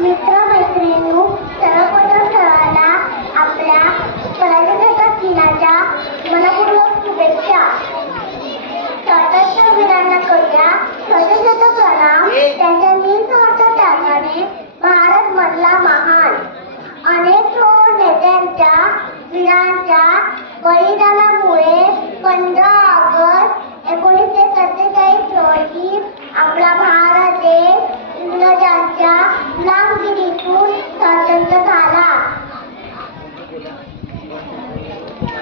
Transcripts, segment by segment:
मित्र-मैत्रिणींनो, सर्वप्रथम सर्वांना आपल्या प्रजासत्ताक दिनाच्या मनपूर्वक शुभेच्छा. स्वातंत्र्यवीरांना करूया शतशत प्रणाम. त्यांच्या निस्वार्थ त्यागाने भारत बनला महान. अनेक थोर नेत्यांच्या वीरांच्या बलिदानामुळे 15 ऑगस्ट 1947 रोजी आपला भारत देश इंग्रजांच्या गुलामगिरीतून स्वतंत्र झाला.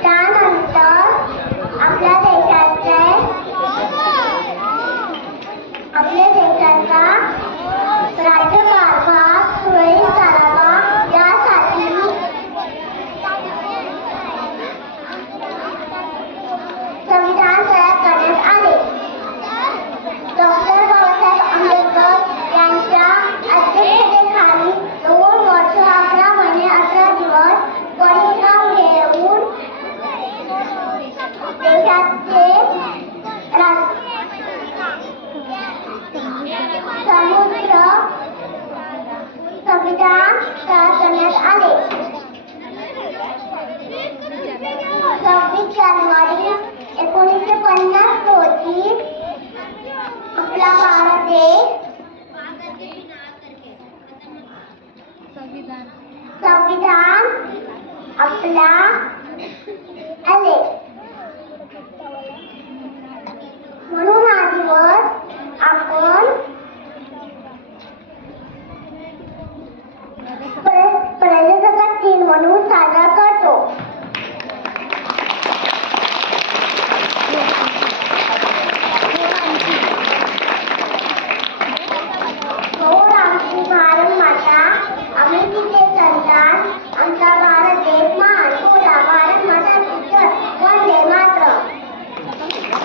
त्यानंतर आपल्या देशाचा राज्यकारभार सुरळीत चालावा यासाठी संविधान तयार करण्यात आले. डॉक्टर बाबासाहेब आंबेडकर यांच्या अध्यक्षतेखाली 2 वर्ष 11 महिने 18 दिवस परिश्रम घेऊन देशाचे समृद्ध संविधान तयार करण्यात आले. 26 जानेवारी 1950 रोजी आपला भारत देश संविधान आपला आले. म्हणून हा दिवस आपण प्रजासत्ताक दिन म्हणून साजरा करतो.